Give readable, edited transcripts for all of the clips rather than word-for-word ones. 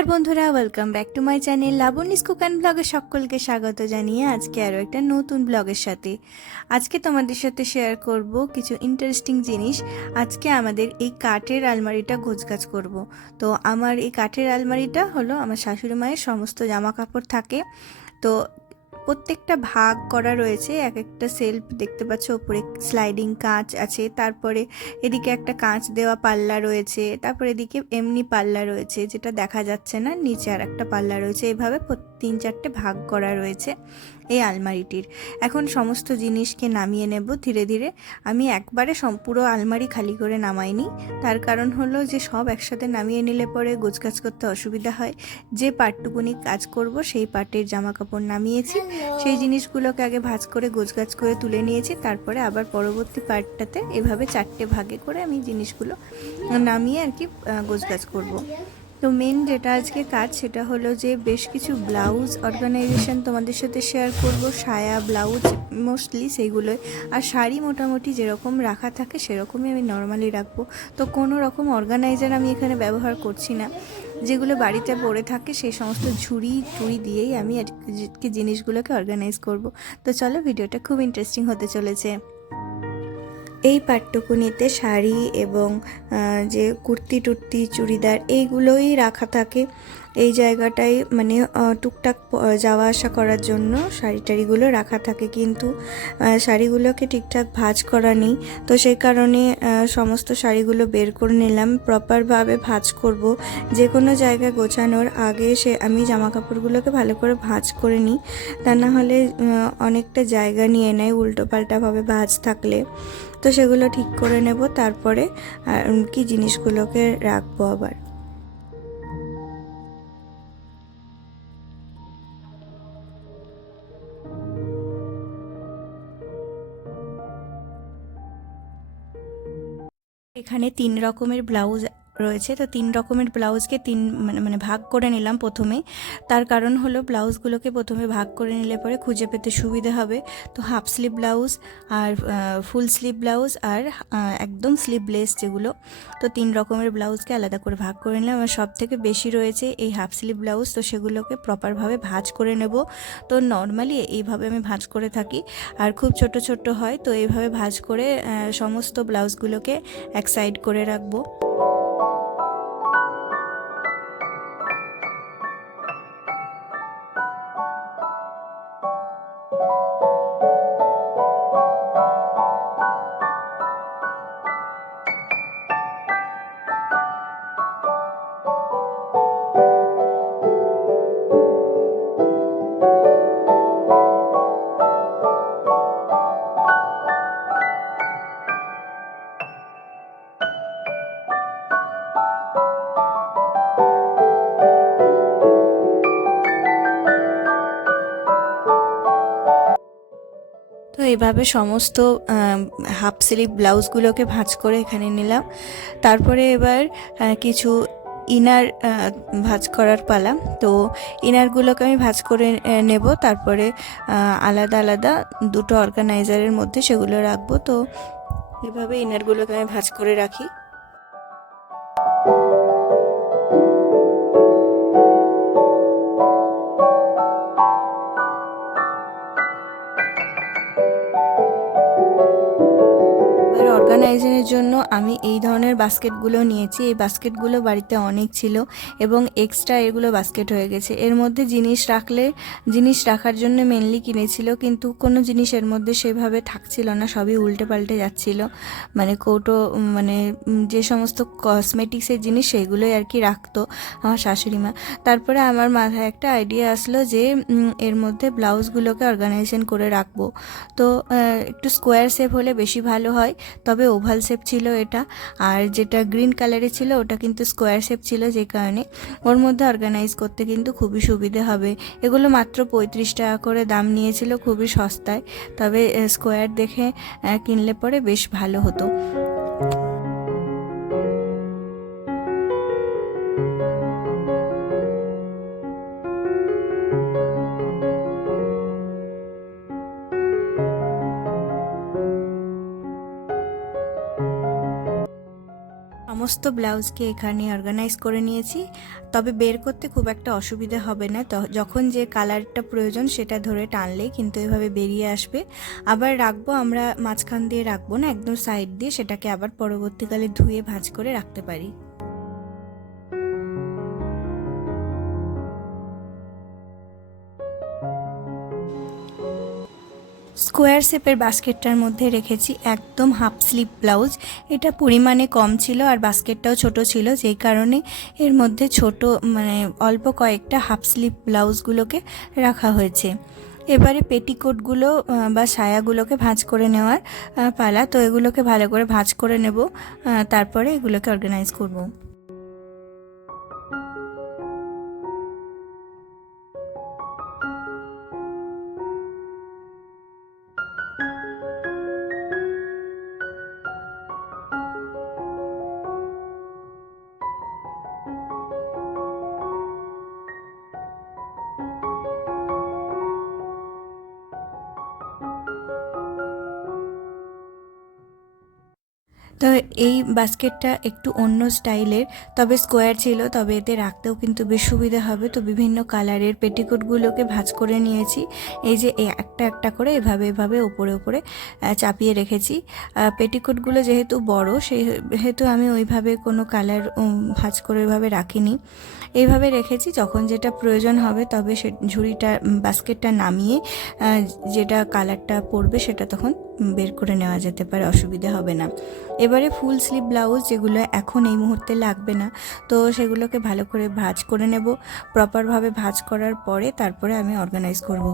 নমস্কার বন্ধুরা, welcome back to my channel Labani's cook and ব্লগে সকলকে স্বাগত জানিয়ে আজকে আরও একটা নতুন ব্লগের সাথে আজকে তোমাদের সাথে শেয়ার করব কিছু ইন্টারেস্টিং জিনিস। আজকে আমাদের এই কাঠের আলমারিটা গোছগাছ করব। তো আমার এই কাঠের আলমারিটা হলো আমার শাশুড়ি মায়ের সমস্ত জামা কাপড় থাকে। তো প্রত্যেকটা ভাগ করা রয়েছে, এক একটা সেলফ দেখতে পাচ্ছ, ওপরে স্লাইডিং কাঁচ আছে, তারপরে এদিকে একটা কাঁচ দেওয়া পাল্লা রয়েছে, তারপরে এদিকে এমনি পাল্লা রয়েছে যেটা দেখা যাচ্ছে না, নিচে আর একটা পাল্লা রয়েছে। এভাবে 3-4টে ভাগ করা রয়েছে এই আলমারিটির। এখন সমস্ত জিনিসকে নামিয়ে নেব ধীরে ধীরে। আমি একবারে পুরো আলমারি খালি করে নামাইনি, তার কারণ হলো যে সব একসাথে নামিয়ে নিলে পরে গোছগাছ করতে অসুবিধা হয়। যে পার্টটুকুনি কাজ করব সেই পার্টের জামা কাপড় নামিয়েছি, সেই জিনিসগুলোকে আগে ভাঁজ করে গোছগাছ করে তুলে নিয়েছি, তারপরে আবার পরবর্তী পার্টটাতে এভাবে 4টে ভাগে করে আমি জিনিসগুলো নামিয়ে আর কি গোছগাছ করব। তো মেন যেটা আজকে কাজ সেটা হলো যে বেশ কিছু ব্লাউজ অর্গানাইজেশন তোমাদের সাথে শেয়ার করব, সায়া ব্লাউজ মোস্টলি সেইগুলোই। আর শাড়ি মোটামুটি যেরকম রাখা থাকে সেরকমই আমি নর্মালি রাখবো। তো কোনো রকম অর্গানাইজার আমি এখানে ব্যবহার করছি না, যেগুলো বাড়িতে পড়ে থাকে সেই সমস্ত ঝুড়ি টুড়ি দিয়েই আমি আর কি জিনিসগুলোকে অর্গানাইজ করব। তো চলো, ভিডিওটা খুব ইন্টারেস্টিং হতে চলেছে। এই পাট্টুকুনিতে শাড়ি এবং যে কুর্তি টুর্তি চুড়িদার এইগুলোই রাখা থাকে। এই জায়গাটায় মানে টুকটাক যাওয়া আসা করার জন্য শাড়ি টাড়িগুলো রাখা থাকে, কিন্তু শাড়িগুলোকে ঠিকঠাক ভাঁজ করা নেই। তো সেই কারণে সমস্ত শাড়িগুলো বের করে নিলাম, প্রপারভাবে ভাঁজ করব। যে কোনো জায়গায় গোছানোর আগে আমি জামা কাপড়গুলোকে ভালো করে ভাঁজ করে নিই, তা না হলে অনেকটা জায়গা নিয়ে নেয় উল্টো পাল্টাভাবে ভাঁজ থাকলে। তো সেগুলো ঠিক করে নেব, তারপরে কি জিনিসগুলোকে রাখবো আবার। এখানে 3 রকমের ব্লাউজ রয়েছে। তো 3 রকমের ব্লাউজকে মানে ভাগ করে নিলাম প্রথমে। তার কারণ হলো ব্লাউজগুলোকে প্রথমে ভাগ করে নিলে পরে খুঁজে পেতে সুবিধা হবে। তো হাফ স্লিভ ব্লাউজ আর ফুল স্লিভ ব্লাউজ আর একদম স্লিভলেস যেগুলো, তো 3 রকমের ব্লাউজকে আলাদা করে ভাগ করে নিলাম। আর সব থেকে বেশি রয়েছে এই হাফ স্লিভ ব্লাউজ, তো সেগুলোকে প্রপারভাবে ভাঁজ করে নেব। তো নর্মালি এইভাবে আমি ভাঁজ করে থাকি, আর খুব ছোট ছোট হয় তো এইভাবে ভাঁজ করে সমস্ত ব্লাউজগুলোকে এক সাইড করে রাখবো। তো এইভাবে সমস্ত হাফ স্লিভ ব্লাউজগুলোকে ভাঁজ করে এখানে নিলাম। তারপরে এবার কিছু ইনার ভাঁজ করার পালা। তো ইনারগুলোকে আমি ভাঁজ করে নেব, তারপরে আলাদা আলাদা দুটো অর্গানাইজারের মধ্যে সেগুলো রাখবো। তো এভাবে ইনারগুলোকে আমি ভাঁজ করে রাখি। অর্গানাইজেশনের জন্য আমি এই ধরনের বাস্কেটগুলো নিয়েছি। এই বাস্কেটগুলো বাড়িতে অনেক ছিল এবং এক্সট্রা এগুলো বাস্কেট হয়ে গেছে। এর মধ্যে জিনিস রাখার জন্য মেনলি কিনেছিল, কিন্তু কোনো জিনিস এর মধ্যে সেভাবে থাকছিল না, সবই উল্টে পাল্টে যাচ্ছিল। মানে কৌটো, মানে যে সমস্ত কসমেটিক্সের জিনিস সেগুলোই আর কি রাখতো আমার শাশুড়ি মা। তারপরে আমার মাথায় একটা আইডিয়া আসলো যে এর মধ্যে ব্লাউজগুলোকে অর্গানাইজেশন করে রাখবো। তো একটু স্কোয়ার শেপ হলে বেশি ভালো হয়, তবে ওভাল শেপ ছিল এটা। আর যেটা গ্রিন কালারে ছিল ওটা কিন্তু স্কোয়ার শেপ ছিল, যে কারণে ওর মধ্যে অর্গানাইজ করতে কিন্তু খুবই সুবিধে হবে। এগুলো মাত্র 35 টাকা করে দাম নিয়েছিল, খুবই সস্তায়। তবে স্কোয়ার দেখে কিনলে পরে বেশ ভালো হতো। সমস্ত ব্লাউজকে এখানে অর্গানাইজ করে নিয়েছি। তবে বের করতে খুব একটা অসুবিধা হবে না, যখন যে কালারটা প্রয়োজন সেটা ধরে টানলেই কিন্তু এভাবে বেরিয়ে আসবে। আবার রাখবো আমরা মাঝখান দিয়ে রাখবো না, একদম সাইড দিয়ে, সেটাকে আবার পরবর্তীকালে ধুয়ে ভাঁজ করে রাখতে পারি। স্কোয়ার শেপের বাস্কেটটার মধ্যে রেখেছি একদম হাফ স্লিভ ব্লাউজ। এটা পরিমাণে কম ছিল আর বাস্কেটটাও ছোট ছিল, যেই কারণে এর মধ্যে ছোট অল্প কয়েকটা হাফ স্লিভ ব্লাউজগুলোকে রাখা হয়েছে। এবারে পেটিকোটগুলো বা সায়াগুলোকে ভাঁজ করে নেওয়ার পালা। তো এগুলোকে ভালো করে ভাঁজ করে নেব, তারপরে এগুলোকে অর্গানাইজ করব। তো এই বাস্কেটটা একটু অন্য স্টাইলের, তবে স্কোয়ার ছিল, তবে এতে রাখতেও কিন্তু বেশ সুবিধা হবে। তো বিভিন্ন কালারের পেটিকোটগুলোকে ভাঁজ করে নিয়েছি। এই যে একটা একটা করে এভাবে ওপরে ওপরে চাপিয়ে রেখেছি। পেটিকোটগুলো যেহেতু বড়, সেহেতু আমি ওইভাবে কোনো কালার ভাঁজ করে ওইভাবে রাখিনি, এইভাবে রেখেছি। যখন যেটা প্রয়োজন হবে তবে সে ঝুড়িটা বাস্কেটটা নামিয়ে যেটা কালারটা পড়বে সেটা তখন বের করে নেওয়া যেতে পারে, অসুবিধা হবে না। এবারে ফুল স্লিভ ব্লাউজ যেগুলো এখন এই মুহূর্তে লাগবে না, তো সেগুলোকে ভালো করে ভাঁজ করে নেব। প্রপারভাবে ভাঁজ করার পরে তারপরে আমি অর্গানাইজ করব।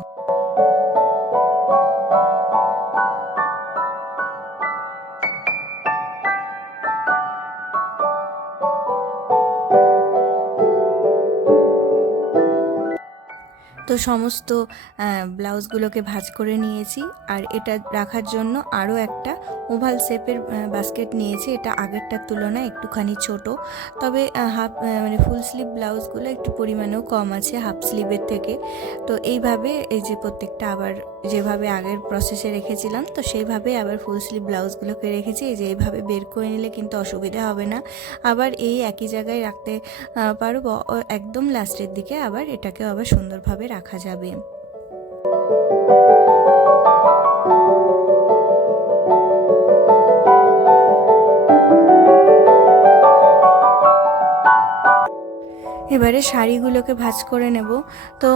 তো সমস্ত ব্লাউজগুলোকে ভাঁজ করে নিয়েছি। আর এটা রাখার জন্য আরও একটা ওভাল শেপের বাস্কেট নিয়েছি। এটা আগেরটার তুলনায় একটুখানি ছোট, তবে ফুল স্লিভ ব্লাউজগুলো একটু পরিমাণেও কম আছে হাফ স্লিভের থেকে। তো এইভাবে এই যে প্রত্যেকটা আবার যেভাবে আগের প্রসেসে রেখেছিলাম, তো সেইভাবে আবার ফুল স্লিভ ব্লাউজগুলোকে রেখেছি। এই যে এইভাবে বের করে নিলে কিন্তু অসুবিধা হবে না, আবার এই একই জায়গায় রাখতে পারবো। একদম লাস্টের দিকে আবার এটাকেও আবার সুন্দরভাবে রাখা যাবে। এবারে শাড়িগুলোকে ভাঁজ করে নেব। তো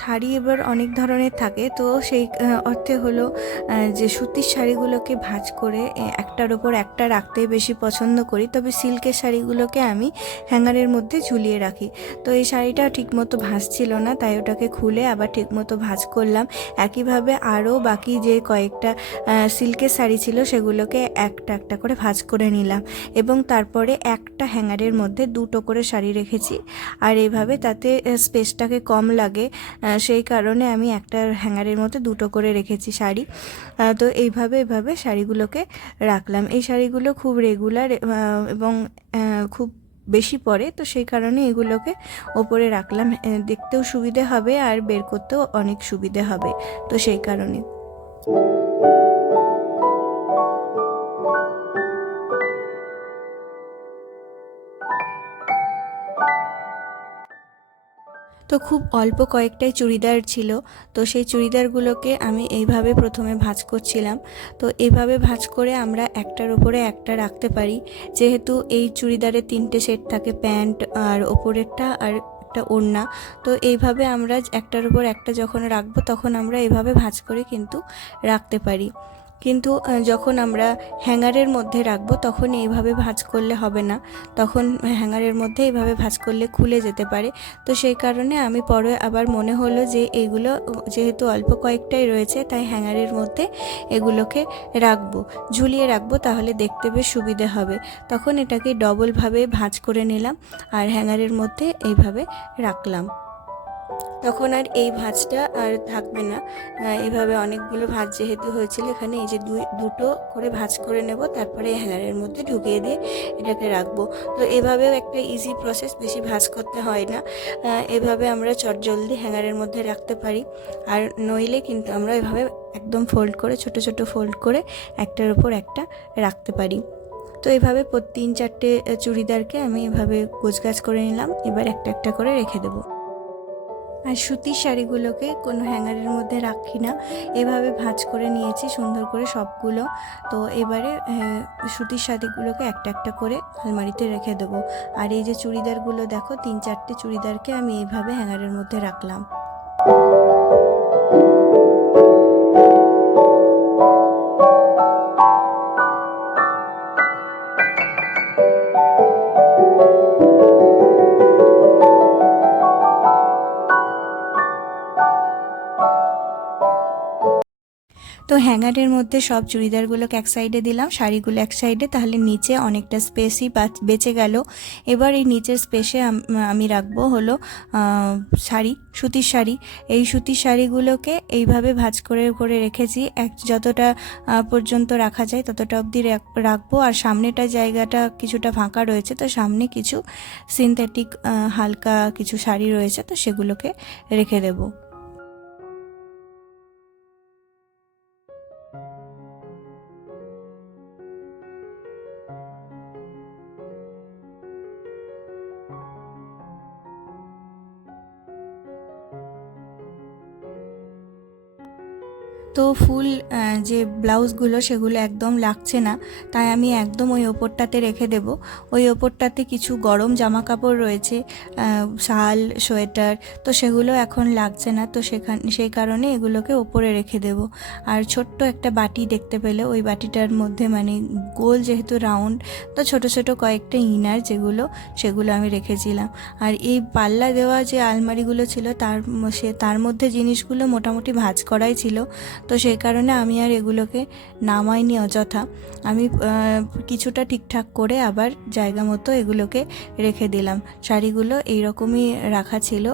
শাড়ি এবার অনেক ধরনের থাকে, তো সেই অর্থে হলো যে সুতির শাড়িগুলোকে ভাঁজ করে একটার ওপর একটা রাখতে বেশি পছন্দ করি। তবে সিল্কের শাড়িগুলোকে আমি হ্যাঙ্গারের মধ্যে ঝুলিয়ে রাখি। তো এই শাড়িটা ঠিকমতো ভাঁজছিল না, তাই ওটাকে খুলে আবার ঠিকমতো ভাঁজ করলাম। একইভাবে আরও বাকি যে কয়েকটা সিল্কের শাড়ি ছিল সেগুলোকে একটা একটা করে ভাঁজ করে নিলাম, এবং তারপরে একটা হ্যাঙ্গারের মধ্যে দুটো করে শাড়ি রেখেছি। আর এইভাবে তাতে স্পেসটাকে কম লাগে, সেই কারণে আমি একটা হ্যাঙ্গারের মধ্যে দুটো করে রেখেছি শাড়ি। তো এইভাবে শাড়িগুলোকে রাখলাম। এই শাড়িগুলো খুব রেগুলার এবং খুব বেশি পরে, তো সেই কারণে এগুলোকে ওপরে রাখলাম। দেখতেও সুবিধে হবে আর বের করতেও অনেক সুবিধে হবে, তো সেই কারণে। তো খুব অল্প কয়েকটাই চুড়িদার ছিল, তো সেই চুড়িদারগুলোকে আমি এইভাবে প্রথমে ভাঁজ করছিলাম। তো এইভাবে ভাঁজ করে আমরা একটার উপরে একটা রাখতে পারি, যেহেতু এই চুড়িদারে 3টে সেট থাকে, প্যান্ট আর ওপরেরটা আর একটা ওড়না। তো এইভাবে আমরা একটার উপর একটা যখন রাখবো তখন আমরা এইভাবে ভাঁজ করে কিন্তু রাখতে পারি। কিন্তু যখন আমরা হ্যাঙ্গারের মধ্যে রাখবো তখন এইভাবে ভাঁজ করলে হবে না, তখন হ্যাঙ্গারের মধ্যে এইভাবে ভাঁজ করলে খুলে যেতে পারে। তো সেই কারণে আমি পরে আবার মনে হলো যে এইগুলো যেহেতু অল্প কয়েকটাই রয়েছে, তাই হ্যাঙ্গারের মধ্যে এগুলোকে রাখবো, ঝুলিয়ে রাখবো, তাহলে দেখতে বেশ সুবিধে হবে। তখন এটাকে ডবলভাবে ভাঁজ করে নিলাম আর হ্যাঙ্গারের মধ্যে এইভাবে রাখলাম। তখন আর এই ভাঁজটা আর থাকবে না। এভাবে অনেকগুলো ভাঁজ যেহেতু হয়েছিল, এখানে এই যে দুটো করে ভাঁজ করে নেব, তারপরে হ্যাঙ্গারের মধ্যে ঢুকিয়ে দিয়ে এটাকে রাখবো। তো এভাবেও একটা ইজি প্রসেস, বেশি ভাঁজ করতে হয় না। এভাবে আমরা চটজলদি হ্যাঙ্গারের মধ্যে রাখতে পারি। আর নইলে কিন্তু আমরা এভাবে একদম ফোল্ড করে ছোট ছোট ফোল্ড করে একটার উপর একটা রাখতে পারি। তো তো এভাবে 3-4টে চুড়িদারকে আমি এভাবে গোছগাছ করে নিলাম। এবার একটা একটা করে রেখে দেবো। আর সুতির শাড়িগুলোকে কোনো হ্যাঙ্গারের মধ্যে রাখি না, এভাবে ভাঁজ করে নিয়েছি সুন্দর করে সবগুলো। তো এবারে সুতির শাড়িগুলোকে একটা একটা করে আলমারিতে রেখে দেবো। আর এই যে চুড়িদারগুলো দেখো, 3-4টে চুড়িদারকে আমি এইভাবে হ্যাঙ্গারের মধ্যে রাখলাম। তো হ্যাঙ্গারের মধ্যে সব চুড়িদারগুলোকে এক সাইডে দিলাম, শাড়িগুলো এক সাইডে, তাহলে নিচে অনেকটা স্পেসই বেঁচে গেল। এবার এই নিচের স্পেসে আমি রাখবো হলো শাড়ি, সুতির শাড়ি। এই সুতির শাড়িগুলোকে এইভাবে ভাঁজ করে করে রেখেছি, যতটা পর্যন্ত রাখা যায় ততটা অবধি রাখবো। আর সামনেটা জায়গাটা কিছুটা ফাঁকা রয়েছে, তো সামনে কিছু সিনথেটিক হালকা কিছু শাড়ি রয়েছে, তো সেগুলোকে রেখে দেবো। তো ফুল যে ব্লাউজগুলো সেগুলো একদম লাগছে না, তাই আমি একদম ওই ওপরটাতে রেখে দেব। ওই ওপরটাতে কিছু গরম জামা কাপড় রয়েছে, শাল, সোয়েটার, তো সেগুলো এখন লাগছে না, তো সেই কারণে এগুলোকে ওপরে রেখে দেব। আর ছোট্ট একটা বাটি দেখতে পেলে, ওই বাটিটার মধ্যে মানে গোল যেহেতু রাউন্ড, তো ছোট ছোট কয়েকটা ইনার সেগুলো আমি রেখেছিলাম। আর এই পাল্লা দেওয়া যে আলমারিগুলো ছিল তার মধ্যে জিনিসগুলো মোটামুটি ভাঁজ করাই ছিল, তো সেই কারণে আমি আর এগুলোকে নামাইনি অযথা। আমি কিছুটা ঠিকঠাক করে আবার জায়গা মতো এগুলোকে রেখে দিলাম। শাড়িগুলো এইরকমই রাখা ছিল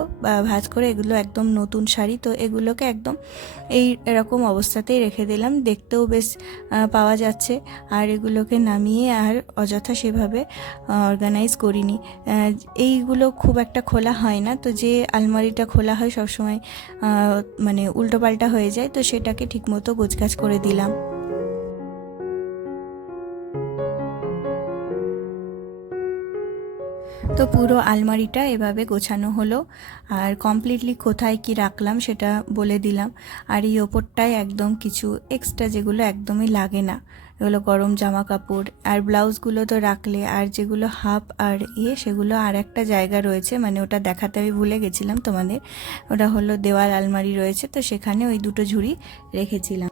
ভাঁজ করে, এগুলো একদম নতুন শাড়ি, তো এগুলোকে একদম এরকম অবস্থাতেই রেখে দিলাম, দেখতেও বেশ পাওয়া যাচ্ছে। আর এগুলোকে নামিয়ে আর অযথা সেভাবে অর্গানাইজ করিনি। এইগুলো খুব একটা খোলা হয় না, তো যে আলমারিটা খোলা হয় সবসময় মানে উল্টোপাল্টা হয়ে যায়, তো সেটাকে ঠিকমতো গোছগাছ করে দিলাম। তো পুরো আলমারিটা এভাবে গোছানো হলো। আর কমপ্লিটলি কোথায় কি রাখলাম সেটা বলে দিলাম। আর এই ওপরটায় একদম কিছু এক্সট্রা যেগুলো একদমই লাগে না, এগুলো গরম জামা কাপড় আর ব্লাউজগুলো তো রাখলে, আর যেগুলো হাফ আর সেগুলো আর একটা জায়গা রয়েছে, মানে ওটা দেখাতে আমি ভুলে গেছিলাম তোমাদের। ওটা হলো দেওয়াল আলমারি রয়েছে, তো সেখানে ওই দুটো ঝুড়ি রেখেছিলাম।